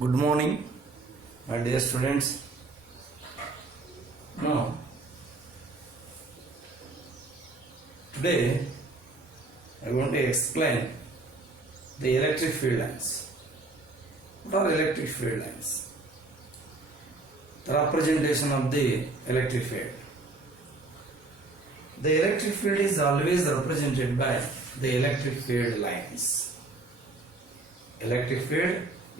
Good morning, my dear students. Now, today I want to explain the electric field lines. What are electric field lines? The representation of the electric field. The electric field is always represented by the electric field lines. Electric field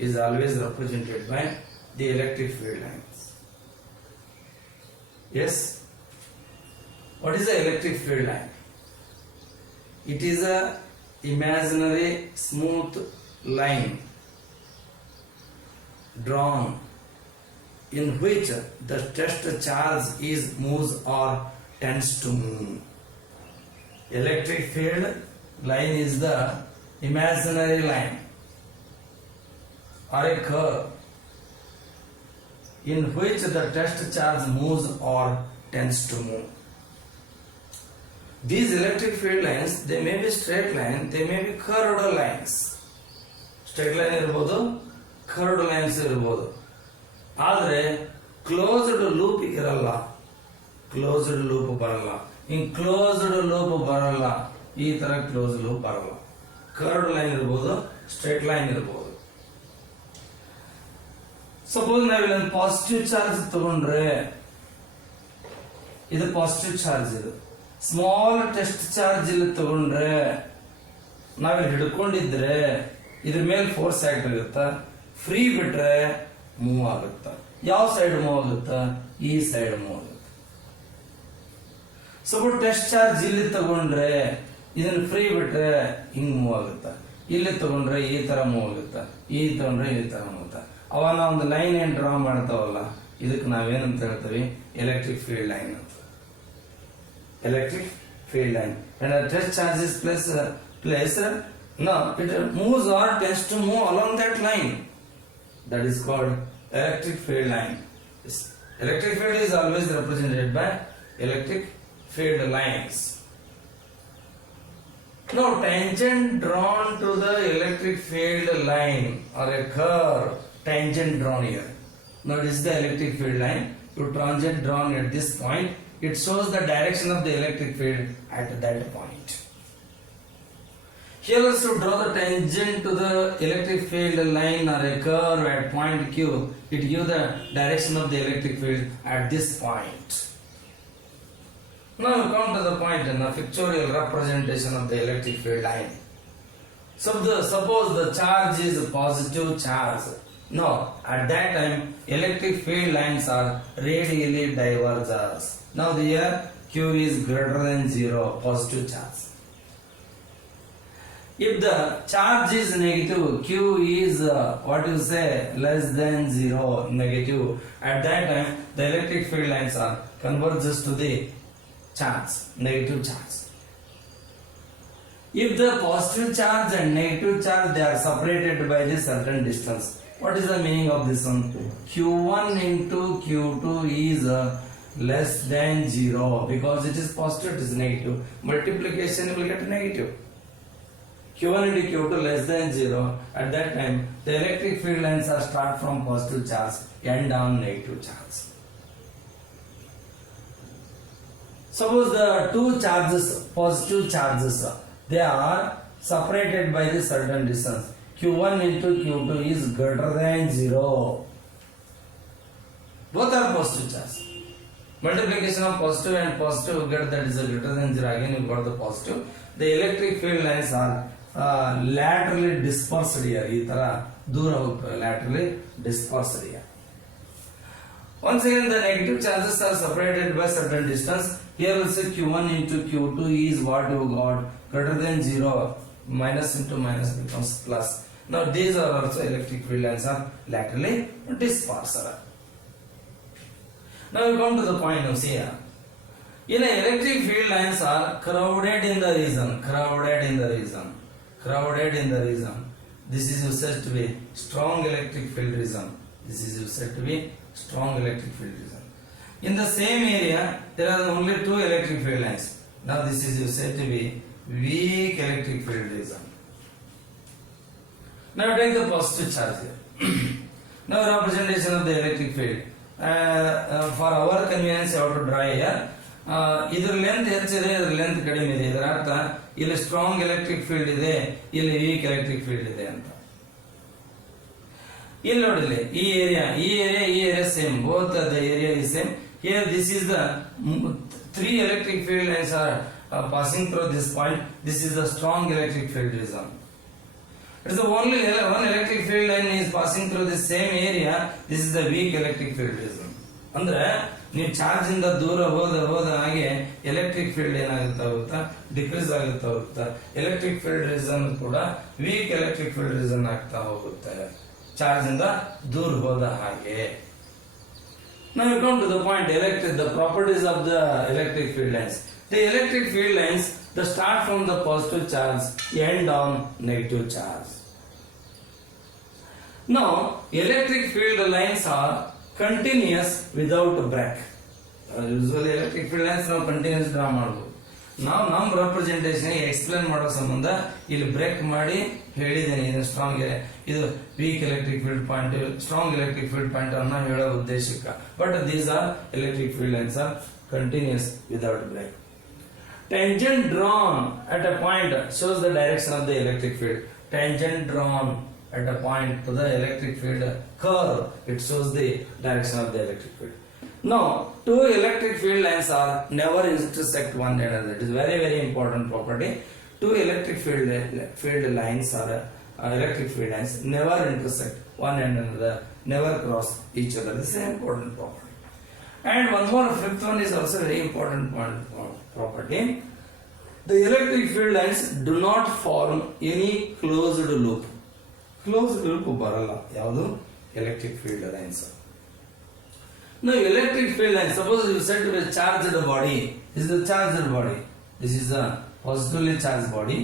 is always represented by the electric field lines. Yes? What is the electric field line? It is a imaginary smooth line drawn in which the test charge is moves or tends to move. Electric field line is the imaginary line or a curve in which the test charge moves or tends to move. These electric field lines, they may be straight line, they may be curved lines. Straight line ಇರಬಹುದು, curved lines ಇರಬಹುದು. ಆದರೆ closed loop ಇರಲ್ಲ, closed loop ಬರಲ್ಲ. Closed loop ಬರಲ್ಲ, ಈ ತರ close loop ಬರಲ್ಲ. Curved line ಇರಬಹುದು, ಸ್ಟ್ರೇಟ್ ಲೈನ್ ಇರಬಹುದು. ಸಪೋಸ್ ನಾವಿಲ್ಲಿ ಪಾಸಿಟಿವ್ ಚಾರ್ಜ್ ತಗೊಂಡ್ರೆ ಇದು ಪಾಸಿಟಿವ್ ಚಾರ್ಜ್, ಇದು ಸ್ಮಾಲ್ ಟೆಸ್ಟ್ ಚಾರ್ಜ್ ಇಲ್ಲಿ ತಗೊಂಡ್ರೆ ನಾವಿಲ್ಲಿ ಹಿಡ್ಕೊಂಡಿದ್ರೆ ಇದ್ರ ಮೇಲೆ ಫೋರ್ಸ್ ಆಕ್ಟ್ ಆಗುತ್ತಾ, ಫ್ರೀ ಬಿಟ್ರೆ ಮೂವ್ ಆಗುತ್ತಾ. ಯಾವ ಸೈಡ್ ಮೂವ್ ಆಗುತ್ತಾ? ಈ ಸೈಡ್ ಮೂವ್ ಆಗುತ್ತೆ. ಸಪೋಸ್ ಟೆಸ್ಟ್ ಚಾರ್ಜ್ ಇಲ್ಲಿ ತಗೊಂಡ್ರೆ ಇದನ್ನ ಫ್ರೀ ಬಿಟ್ರೆ ಹಿಂಗ್ ಮೂವ್ ಆಗುತ್ತಾ, ಇಲ್ಲಿ ತಗೊಂಡ್ರೆ ಈ ತರ ಮೂವ್ ಆಗುತ್ತಾ, ಈ ತಗೊಂಡ್ರೆ ಈ ತರ ಮೂವ್ ಆಗುತ್ತಾ. ಅವಾಗ ನಾವು ಒಂದು ಲೈನ್ ಏನ್ ಡ್ರಾ ಮಾಡ್ತಾವಲ್ಲ, ಇದಕ್ಕೆ ನಾವೇನಂತ ಹೇಳ್ತೀವಿ? ಎಲೆಕ್ಟ್ರಿಕ್ ಫೀಲ್ಡ್ ಲೈನ್ ಅಂತ. Electric field line. And a test charge is placed, now it moves or tends to move along that line. That is called electric field line. Electric field is always represented by electric field lines. Now, tangent drawn to the electric field line or a curve, tangent drawn here. Now, this is the electric field line. Your tangent drawn at this point, it shows the direction of the electric field at that point. Here also draw the tangent to the electric field line or a curve at point Q. It gives the direction of the electric field at this point. Now we come to the point in a pictorial representation of the electric field line. So suppose the charge is a positive charge. Now at that time electric field lines are radially divergent. Now here Q is greater than 0, positive charge. If the charge is negative, Q is less than 0, negative. At that time the electric field lines are converges to the charge, negative charge. If the positive charge and negative charge, they are separated by this certain distance. What is the meaning of this one? Q1 into Q2 is less than 0 because it is positive, it is negative. Multiplication will get negative. Q1 into Q2 less than 0. At that time, the electric field lines are start from positive charge, end on negative charge. Suppose the two charges, positive charges, they are separated by this certain distance. Q1 into Q2 is greater than 0. Both are positive charge. Multiplication of positive and positive, you get that is a greater than 0. Again you got the positive. The electric field lines are laterally dispersed here. ಈ ತರ ದೂರ ಹೋಗ್ತವೆ, laterally dispersed here. Once again the negative charges are separated by certain distance. Here also Q1 into Q2 is what you got, greater than 0. Minus into minus becomes plus. Now these are also electric field lines are laterally dispersed. Now we come to the point of here. In electric field lines are crowded in the region, crowded in the region, crowded in the region. This is said to be strong electric field region. This is said to be strong electric field region. In the same area, there are only two electric field lines. Now this is said to be weak electric field region. Now take the positive charge here. Now representation of the electric field. For our convenience, I have to draw here. ಇದ್ರ length ಹೆಚ್ಚಿದೆ, ಇದ್ರ length ಕಡಿಮೆ ಇದೆ. ಇದರ ಅರ್ಥ ಇಲ್ಲಿ strong electric field ಇದೆ, ಇಲ್ಲಿ ವೀಕ್ ಎಲೆಕ್ಟ್ರಿಕ್ ಫೀಲ್ಡ್ ಇದೆ ಅಂತ. ಇಲ್ಲಿ ನೋಡಿಲ್ಲಿ ಈ area same, both the area is same. Here this is the 3 electric field lines are passing through this point. This is the strong electric field region. It is the only one electric field line is passing through the same area. This is the weak electric field region. ಅಂದ್ರೆ ನೀವು charge ಇಂದ ದೂರ ಹೋದ ಹಾಗೆ electric field ಏನಾಗುತ್ತಾ ಹೋಗುತ್ತಾ, decrease ಆಗುತ್ತಾ ಹೋಗುತ್ತಾ. Electric field reason ಕೂಡ ವೀಕ್ ಎಲೆಕ್ಟ್ರಿಕ್ ಫೀಲ್ಡ್ ರೀಸನ್ ಆಗ್ತಾ ಹೋಗುತ್ತೆ ಚಾರ್ಜ್ ಇಂದ ದೂರ ಹೋದ ಹಾಗೆ. Now we come to the point, the properties of the electric field lines. The electric field lines, they start from the positive charge, end on negative charge. Now, electric field lines are continuous without break. Usually electric field lines ನಾವು continuous draw ಮಾಡಬಹುದು. ನಾವು ನಮ್ಮ representation explain ಮಾಡೋ ಸಂಬಂಧ ಇಲ್ಲಿ break ಮಾಡಿ ಹೇಳಿದ್ದೇನೆ. ಇದು ಸ್ಟ್ರಾಂಗ್, ಇದು weak electric field point, strong electric field point ಅನ್ನ ಹೇಳೋ ಉದ್ದೇಶಕ್ಕೆ. But these are electric field lines are continuous without break. Tangent drawn at a point shows the direction of the electric field. Tangent drawn at a point to the electric field curve, it shows the direction of the electric field. Now, 2 electric field lines are never intersect one another. It is very important property. 2 electric field lines are electric field lines never intersect one another, never cross each other. This is an important property. And one more, fifth one is also very important property. The electric field lines do not form any closed loop. Closed loop ಬರಲ್ಲ ಯಾವುದು electric field lines. Now electric field lines, suppose you said to be a charged body. This is the charged body. This is the positively charged body.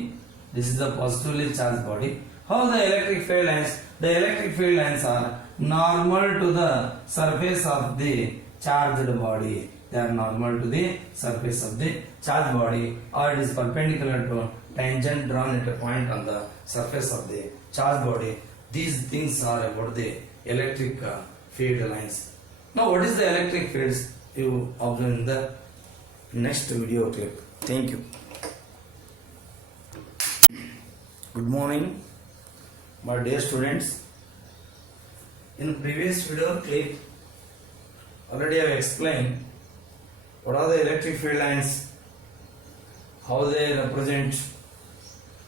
This is the positively charged body. How the electric field lines? The electric field lines are normal to the surface of the charged body. They are normal to the surface of the charged body, or it is perpendicular to tangent drawn at a point on the surface of the charged body. These things are about the electric field lines. Now, what is the electric fields? You observe in the next video clip. Thank you. Good morning, my dear students. In previous video clip, already I have explained what are the electric field lines, how they represent.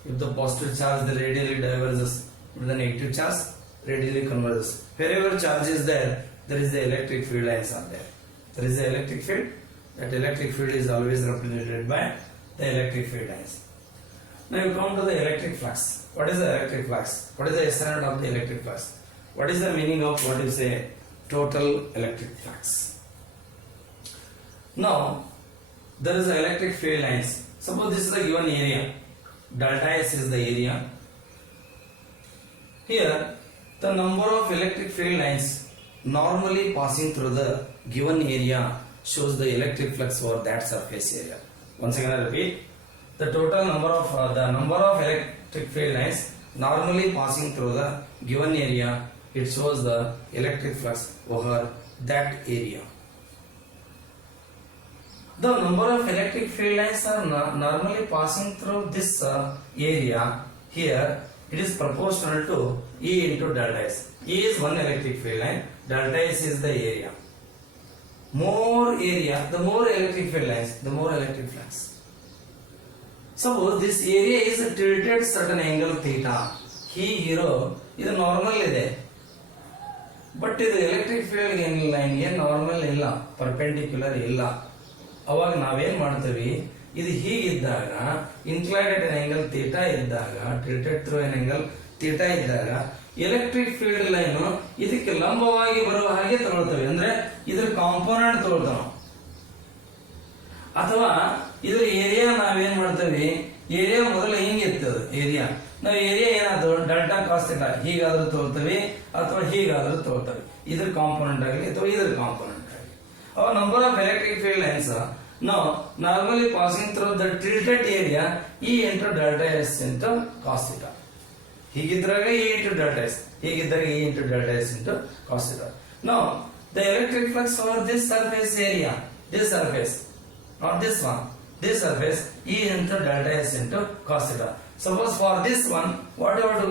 If the positive charge, the radially diverges, if the negative charge radially converges. Wherever charge is there, there is the electric field lines are there. There is the electric field. That electric field is always represented by the electric field lines. Now you come to the electric flux. What is the electric flux? What is the SI of the electric flux? What is the meaning of what you say total electric flux? Now there is the electric field lines. Suppose this is the given area. Delta S is the area. Here the number of electric field lines normally passing through the given area shows the electric flux over that surface area. Once again I repeat, the total number of electric field lines normally passing through the given area, it shows the electric flux over that area. The number of electric field lines are normally passing through this area. Here it is proportional to E into delta S. E is one electric field line, delta S is the area. More area, the more electric field lines, the more electric flux. Suppose this area is tilted certain angle theta. Hero ಇದು normal ಇದೆ, but ಇದು electric field ಏನಿಲ್ಲ, ಹಿಂಗೆ normal ಇಲ್ಲ, perpendicular ಇಲ್ಲ. ಅವಾಗ ನಾವೇನ್ ಮಾಡ್ತೀವಿ, ಇದು ಹೀಗಿದ್ದಾಗ inclined at an angle theta ಇದ್ದಾಗ, tilted through an angle theta ಇದ್ದಾಗ ಎಲೆಕ್ಟ್ರಿಕ್ ಫೀಲ್ಡ್ ಲೈನ್ ಇದಕ್ಕೆ ಲಂಬವಾಗಿ ಬರುವ ಹಾಗೆ ತಗೊಳ್ತೇವೆ. ಅಂದ್ರೆ ಇದ್ರ ಕಾಂಪೋನೆಂಟ್ ತಗೊಳ್ತಾವ. ಅಥವಾ ಇದ್ರ ಏರಿಯಾ ನಾವೇನ್ ಮಾಡ್ತೇವೆ, ಏರಿಯಾ ಮೊದಲು ಹಿಂಗಿರ್ತದೆ ಏರಿಯಾ, ನಾವು ಏರಿಯಾ ಏನಾದ್ರು ಡೆಲ್ಟಾ ಕಾಸ್ ಥೀಟಾ ಹೀಗಾದ್ರೂ ತಗೊಳ್ತೇವೆ ಅಥವಾ ಹೀಗಾದ್ರೂ ತಗೊಳ್ತೇವೆ. ಇದ್ರ ಕಾಂಪೋನೆಂಟ್ ಆಗಲಿ ಅಥವಾ ಇದ್ರ ಕಾಂಪೋನೆಂಟ್ ಆಗಲಿ. ಅವ number of electric field lines now normally passing through the tilted area E into delta S into cos theta. ಹೀಗಿದ್ರಾಗ ಎ ಇಂಟು ಡೆಲ್ಟಾ ಎಸ್, ಹೀಗಿದ್ದಾಗ A into delta S into cos theta. Now the electric flux over this surface area, this surface, not this one, this surface, E into delta S into cos theta. Suppose for this one, what you have to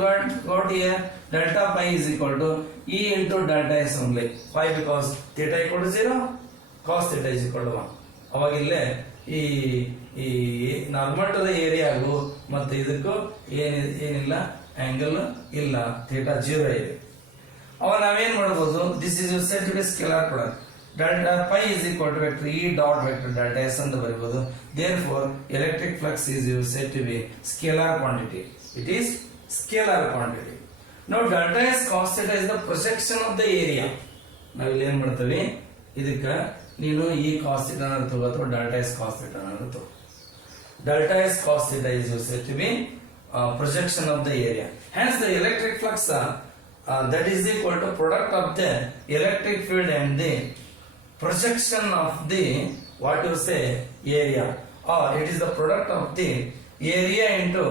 got here, delta pi is equal to E into delta S only. Why? Because theta equal to 0, cos theta is equal to 1. ಅವಾಗ ಇಲ್ಲೇ ಈ normal to the ಏರಿಯಾಗೂ ಮತ್ತು ಇದಕ್ಕೂ ಏನಿಲ್ಲ, angle ಇಲ್ಲ, theta 0 ಇದೆ. ಅವಾಗ ನಾವೇನ್ ಮಾಡ್ಬೋದು, this is set to scalar product. Delta pi is equal to vector E dot vector delta S ಅಂತ ಬರೆಯಬಹುದು. Therefore, electric flux is said to be scalar quantity. It is scalar quantity. Now, delta S cos theta is the projection of the area. ನಾವು ಇಲ್ಲಿ ಏನ್ ಮಾಡ್ತೀವಿ, ಇದಕ್ಕ ನೀನು ಈ cos theta ನ ತಗೋ ಅಥವಾ delta S cos theta ನ ತಗೋ. Delta S cos theta is said to be projection of the area. Hence, the electric flux that is equal to product of the electric field and the projection of the what you say area, or it is the product of the area into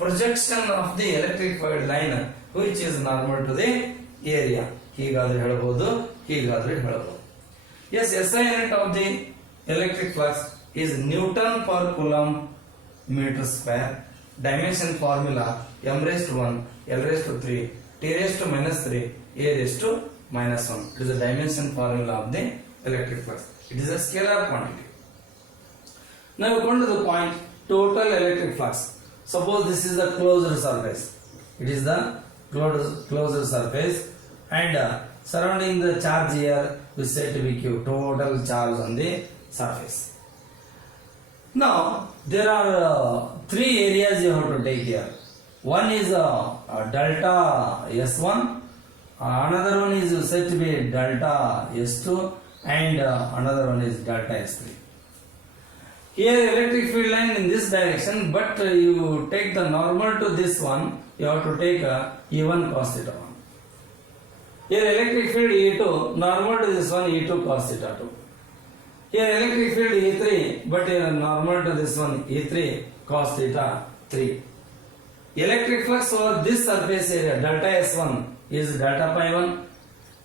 projection of the electric field line which is normal to the area. ಹೀಗಾದ್ರೆ ಹೇಳಬಹುದು, ಹೀಗಾದ್ರೆ ಹೇಳಬಹುದು. Yes, SI unit of the electric flux is Newton per coulomb meter square. Dimension formula m raised to 1, l raised to 3, t raised to minus 3, a raised to minus 1. It is the dimension formula of the electric flux. It is a scalar quantity. Now we come to the point total electric flux. Suppose this is the closed surface. It is the closed surface, and surrounding the charge here is said to be Q, total charge on the surface. Now there are three areas you have to take here. One is delta S1, another one is said to be delta S2, and another one is delta S3. Here electric field line in this direction, but you take the normal to this one, you have to take E1 cos theta 1. Here electric field E2, normal to this one E2 cos theta 2. Here electric field E3, but here normal to this one E3 cos theta 3. Electric flux over this surface area delta S1 is delta pi 1.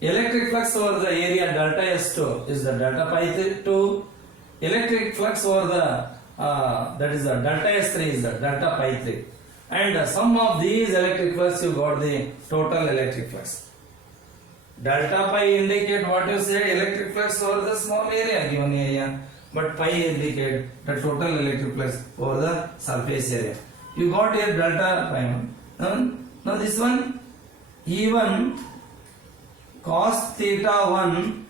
Electric flux over the area delta S2 is the delta pi 2. Electric flux over the that is the delta S3 is the delta pi 3. And the sum of these electric flux you got the total electric flux. Delta pi indicate what you say electric flux over the small area, given area, but pi indicate the total electric flux over the surface area. You got here delta pi 1. Now this one E1 cos theta 1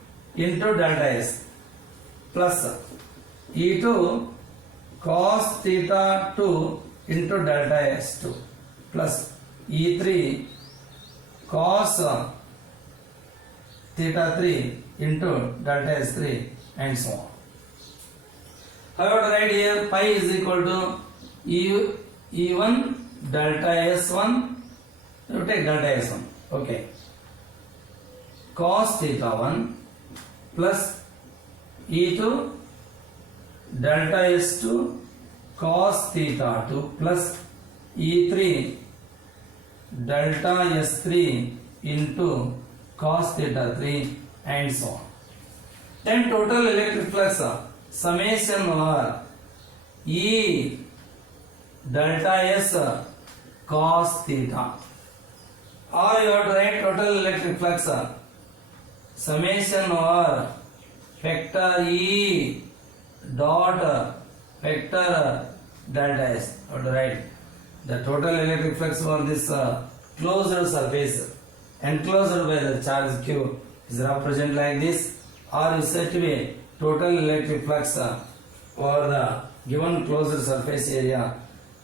into delta S plus E2 cos theta 2 into delta S2 plus E3 cos theta 3 into delta S3 and so on. However, right here pi is equal to E1 delta S1, you take delta S1, okay, cos theta 1 plus E2 delta S2 cos theta 2 plus E3 delta S3 into cos theta 3 and so on. Then total electric flux summation over E delta S cos theta, or you have to write total electric flux summation over vector E dot vector delta S. You have to write the total electric flux over this closed surface enclosed by the charge Q is represented like this, or is said to be total electric flux over the given closed surface area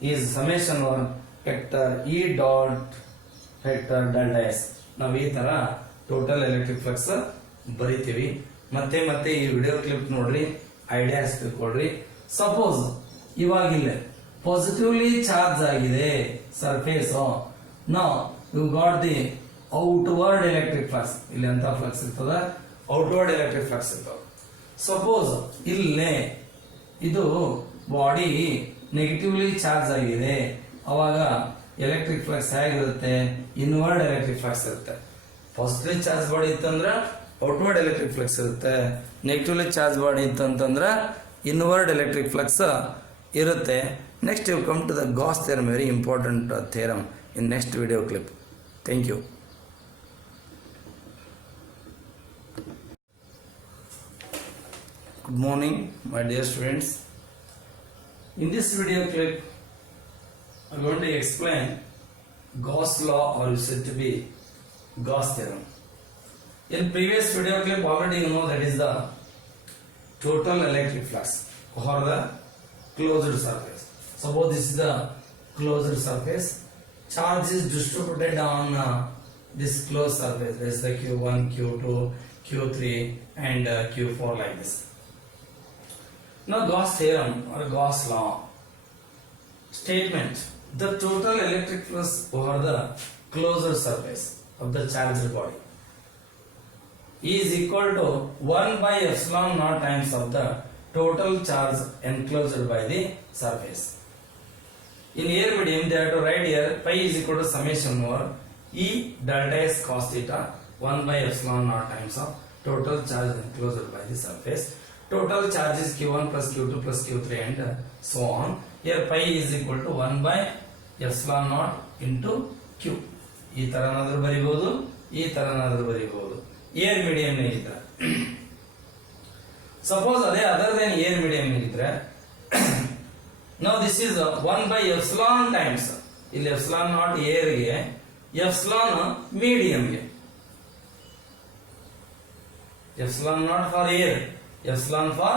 is summation over vector E dot vector delta S. ನಾವು ಈ ತರ total electric flux ಬರಿತೀವಿ. ಮತ್ತೆ ಮತ್ತೆ ಈ video clip ನೋಡ್ರಿ, ideas ತಿಳ್ಕೊಳ್ರಿ. Suppose ಇವಾಗಿಲ್ಲ ಪಾಸಿಟಿವ್ಲಿ ಚಾರ್ಜ್ ಆಗಿದೆ ಸರ್ಫೇಸ್, ನಾವು you got the outward electric flux. ಇಲ್ಲಿ ಅಂತ ಫ್ಲಕ್ಸ್ ಇರ್ತದ, ಔಟ್ವರ್ಡ್ ಎಲೆಕ್ಟ್ರಿಕ್ ಫ್ಲಕ್ಸ್ ಇರ್ತದ. ಸಪೋಸ್ ಇಲ್ಲೇ ಇದು ಬಾಡಿ ನೆಗೆಟಿವ್ಲಿ ಚಾರ್ಜ್ ಆಗಿದೆ, ಅವಾಗ ಎಲೆಕ್ಟ್ರಿಕ್ ಫ್ಲಕ್ಸ್ ಹೇಗಿರುತ್ತೆ, ಇನ್ವರ್ಡ್ ಎಲೆಕ್ಟ್ರಿಕ್ ಫ್ಲಕ್ಸ್ ಇರುತ್ತೆ. ಪಾಸಿಟಿವ್ಲಿ ಚಾರ್ಜ್ ಬಾಡಿ ಇತ್ತಂದ್ರೆ ಔಟ್ವರ್ಡ್ ಎಲೆಕ್ಟ್ರಿಕ್ ಫ್ಲಕ್ಸ್ ಇರುತ್ತೆ. ನೆಗೆಟಿವ್ಲಿ ಚಾರ್ಜ್ ಬಾಡಿ ಇತ್ತಂತಂದ್ರೆ ಇನ್ವರ್ಡ್ ಎಲೆಕ್ಟ್ರಿಕ್ ಫ್ಲಕ್ಸ್ ಇರುತ್ತೆ. Next you come to the Gauss theorem, very important theorem in next video clip. Thank you. Good morning, my dear students. In this video clip, I am going to explain Gauss law, or you said to be Gauss theorem. In previous video clip, already you know that is the total electric flux or the closed surface. Suppose this is the closed surface. Charge is distributed on this closed surface. There is the Q1, Q2, Q3 and Q4 like this. Now Gauss theorem or Gauss law statement: the total electric flux over the closed surface of the charged body is equal to 1 by epsilon naught times of the total charge enclosed by the surface. In air medium, they have to write here pi is equal to summation over E delta S cos theta 1 by epsilon naught times of total charge enclosed by the surface. Total charge is Q1 plus Q2 plus Q3 and so on. Here pi is equal to 1 by epsilon naught into Q. ಈ ತರನಾದ್ರೂ ಬರೀಬಹುದು, ಈ ತರನಾದ್ರೂ ಬರೀಬಹುದು. Air medium ಇದ್ರೆ suppose ಅದೇ other then air medium ಇದ್ರೆ ನಾವು this is 1 by epsilon times ಇಲ್ಲಿ epsilon not air ಗೆ epsilon medium ಗೆ epsilon not for air, epsilon for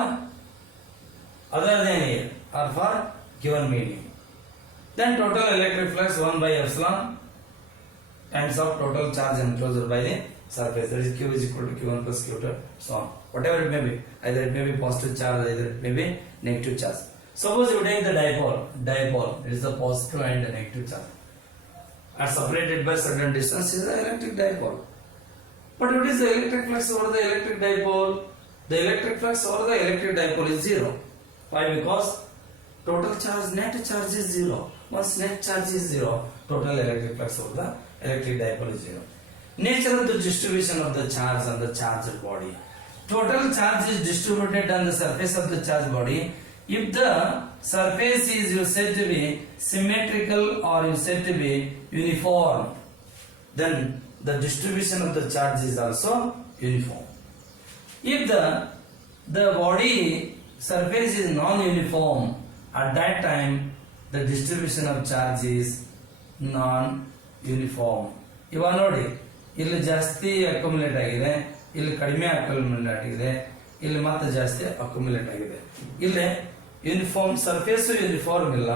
other than air or for given medium. Then total electric flux 1 by epsilon times of total charge enclosed by the surface. That is Q is equal to Q1 plus Q2, so on. Whatever it may be, either it may be positive charge, either it may be negative charge. Suppose you take the dipole, it is the positive and the negative charge are separated by certain distance, is the electric dipole. But what is the electric flux over the electric dipole? The electric flux over the electric dipole is 0. Why? Because total charge, net charge is 0. Once net charge is 0, total electric flux over the electric dipole is 0. Nature of the distribution of the charge on the charged body. Total charge is distributed on the surface of the charged body. If the surface is you said to be symmetrical or you said to be uniform, then the distribution of the charge is also uniform. If the body surface is non-uniform, at that time the distribution of charge is non-uniform. ಇವಾಗ ನೋಡಿ, ಇಲ್ಲಿ ಜಾಸ್ತಿ accumulate ಆಗಿದೆ, ಇಲ್ಲಿ ಕಡಿಮೆ accumulate ಆಗಿದೆ, ಇಲ್ಲಿ ಮತ್ತೆ ಜಾಸ್ತಿ ಅಕ್ಯುಮುಲೇಟ್ ಆಗಿದೆ. ಇಲ್ಲಿ ಯೂನಿಫಾರ್ಮ್ ಸರ್ಫೇಸ್ ಯೂನಿಫಾರ್ಮ್ ಇಲ್ಲ,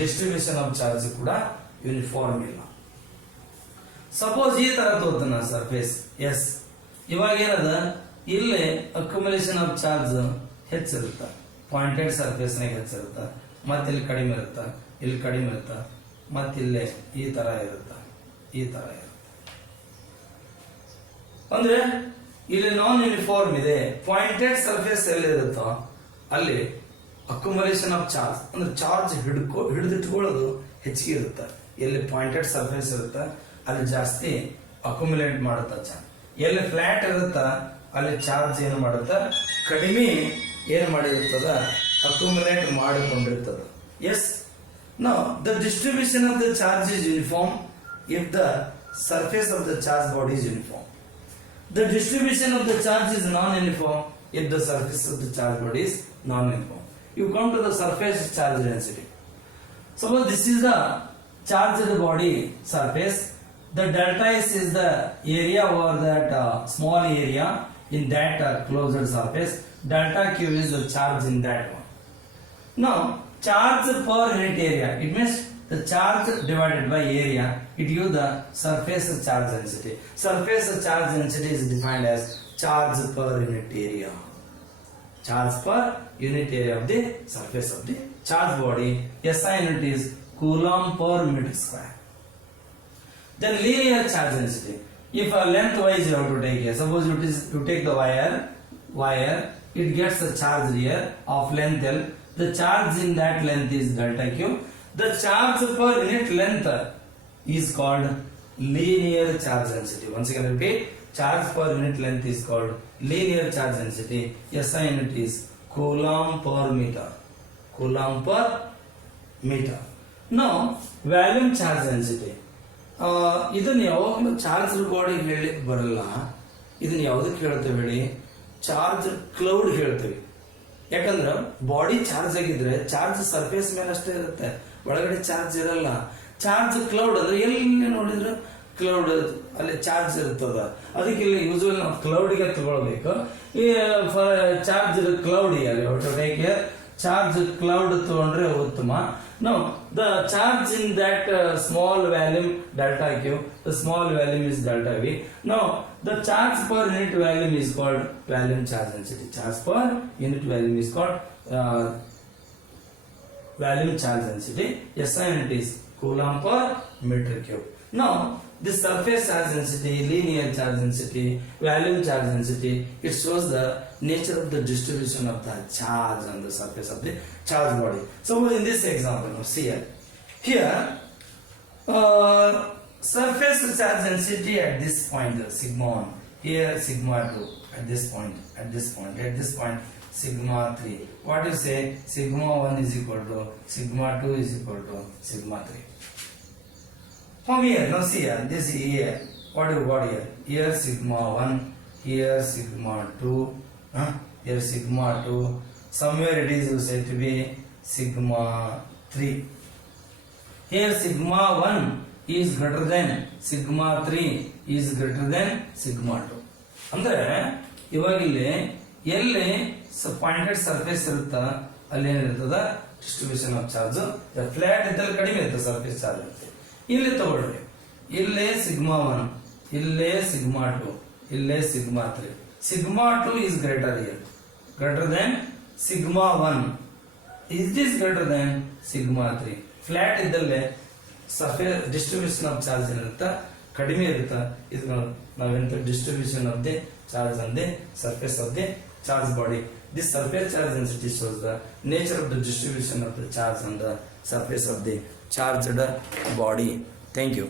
ಡಿಸ್ಟ್ರಿಬ್ಯೂಷನ್ ಆಫ್ ಚಾರ್ಜ್ ಕೂಡ ಯೂನಿಫಾರ್ಮ್ ಇಲ್ಲ. ಸಪೋಸ್ ಈ ತರ ತೋತಾನ ಸರ್ಫೇಸ್ ಎಸ್, ಇವಾಗ ಏನದ ಇಲ್ಲಿ ಅಕ್ಯುಮುಲೇಷನ್ ಆಫ್ ಚಾರ್ಜ್ ಹೆಚ್ಚಿರುತ್ತ, ಪಾಯಿಂಟೆಡ್ ಸರ್ಫೇಸ್ ನಾಗ ಹೆಚ್ಚಿರುತ್ತ, ಮತ್ತೆ ಇಲ್ಲಿ ಕಡಿಮೆ ಇರುತ್ತ, ಇಲ್ಲಿ ಕಡಿಮೆ ಇರುತ್ತ, ಮತ್ತೆ ಇಲ್ಲೇ ಈ ತರ ಇರುತ್ತ, ಈ ತರ ಇರುತ್ತೆ. ಅಂದ್ರೆ ಇಲ್ಲಿ ನಾನ್ ಯೂನಿಫಾರ್ಮ್ ಇದೆ. ಪಾಯಿಂಟೆಡ್ ಸರ್ಫೇಸ್ ಎಲ್ಲಿರುತ್ತೋ ಅಲ್ಲಿ ಅಕ್ಯುಮುಲೇಷನ್ ಆಫ್ ಚಾರ್ಜ್ ಅಂದ್ರೆ ಚಾರ್ಜ್ ಹಿಡಿದಿಟ್ಕೊಳ್ಳೋದು ಹೆಚ್ಚಿಗೆ ಇರುತ್ತೆ. ಎಲ್ಲಿ ಪಾಯಿಂಟೆಡ್ ಸರ್ಫೇಸ್ ಇರುತ್ತೆ ಅಲ್ಲಿ ಜಾಸ್ತಿ ಅಕ್ಯುಮುಲೇಟ್ ಮಾಡುತ್ತ ಚಾರ್ಜ್. ಎಲ್ಲಿ ಫ್ಲಾಟ್ ಇರುತ್ತ ಅಲ್ಲಿ ಚಾರ್ಜ್ ಏನು ಮಾಡುತ್ತ ಕಡಿಮೆ ಏನ್ ಮಾಡಿರುತ್ತದ ಅಕ್ಯುಮುಲೇಟ್ ಮಾಡಿಕೊಂಡಿರ್ತದ. Yes, now the distribution of the charge is uniform if the surface of the charge body is uniform. The distribution of the charge is non-uniform if the surface of the charge body is non-uniform. You come to the surface charge density. Suppose this is the charged body surface. The delta S is the area over that small area in that closed surface. Delta Q is the charge in that one. Now, charge per unit area, it means the charge divided by area, it gives the surface charge density. Surface charge density is defined as charge per unit area. Charge per unit area of the surface of the charge body. SI unit is coulomb per meter square. Then linear charge density. If a lengthwise you have to take here, suppose you take the wire, it gets the charge here of length L. The charge in that length is delta Q. The charge per unit length is called linear charge density. Once again repeat, charge per unit length is called linear charge density. SI unit is coulomb per meter. Coulomb per meter. Now volume charge density. ಇದನ್ನ ಯಾವಾಗಲೂ charge ಗಾಡಿಗೆ ಹೇಳಲಿಕ್ಕೆ ಬರಲ್ಲ. ಇದನ್ನ ಯಾವುದಕ್ಕೆ ಹೇಳ್ತೇವೆ ಹೇಳಿ? Charge cloud ಹೇಳ್ತೇವೆ. ಯಾಕಂದ್ರೆ ಬಾಡಿ ಚಾರ್ಜ್ ಆಗಿದ್ರೆ ಚಾರ್ಜ್ ಸರ್ಫೇಸ್ ಮೇಲೆ ಅಷ್ಟೇ ಇರುತ್ತೆ, ಒಳಗಡೆ ಚಾರ್ಜ್ ಇರಲ್ಲ. ಚಾರ್ಜ್ ಕ್ಲೌಡ್ ಅಂದ್ರೆ ಎಲ್ಲಿ ನೋಡಿದ್ರು ಕ್ಲೌಡ್ ಅಲ್ಲಿ ಚಾರ್ಜ್ ಇರ್ತದ. ಅದಕ್ಕೆ ಇಲ್ಲಿ ಯೂಶುವಲ್ ನಾವು ಕ್ಲೌಡ್ಗೆ ತಗೊಳ್ಬೇಕು. ಈ charge cloud take charge cloud ತಗೊಂಡ್ರೆ ಉತ್ತಮ. No, the charge in that small volume delta Q, the small volume is delta V. Now, the charge per unit volume is called volume charge density. Charge per unit volume is called volume charge density. SI unit is coulomb per meter cube. Now, this surface charge density, linear charge density, volume charge density, it shows the nature of the distribution of the charge on the surface of the charge body. So in this example, now see here, surface charge density at this point, sigma 1, here sigma 2, at this point, at this point, at this point, sigma 3. What you say? Sigma 1 is equal to sigma 2 is equal to sigma 3. From here, now see here, this here, what you got here? Here sigma 1, here sigma 2, here sigma 2, somewhere it is said to be sigma 3. Here sigma 1 is greater than sigma 3 is greater than sigma 2. ಅಂದ್ರೆ ಇವಾಗ ಇಲ್ಲಿ ಎಲ್ಲಿ pointed surface ಇರುತ್ತಾ ಅಲ್ಲಿ ಏನಿರ್ತದ distribution of charge. Flat ಇದ್ದಲ್ಲಿ ಕಡಿಮೆ ಇರ್ತದೆ ಸರ್ಫೇಸ್ ಚಾರ್ಜ್ ಇರುತ್ತೆ. ಇಲ್ಲಿ ತಗೊಳ್ರಿ, ಇಲ್ಲೇ ಸಿಗ್ಮಾ 1, ಇಲ್ಲೇ ಸಿಗ್ಮಾ 2, ಇಲ್ಲೇ sigma 3. Sigma 2 is greater here, greater than sigma 1. It is greater than sigma 3. Flat ಇದ್ದಲ್ಲೇ ಸರ್ಫೇಸ್ ಡಿಸ್ಟ್ರಿಬ್ಯೂಷನ್ ಆಫ್ ಚಾರ್ಜ್ ಏನಿರುತ್ತಾ ಕಡಿಮೆ ಇರುತ್ತಾ. ಇದು ನಾವೆಂತ distribution of the charge on the surface of the charge body. This surface charge density shows the nature of the distribution of the charge on the surface of the charged body. Thank you.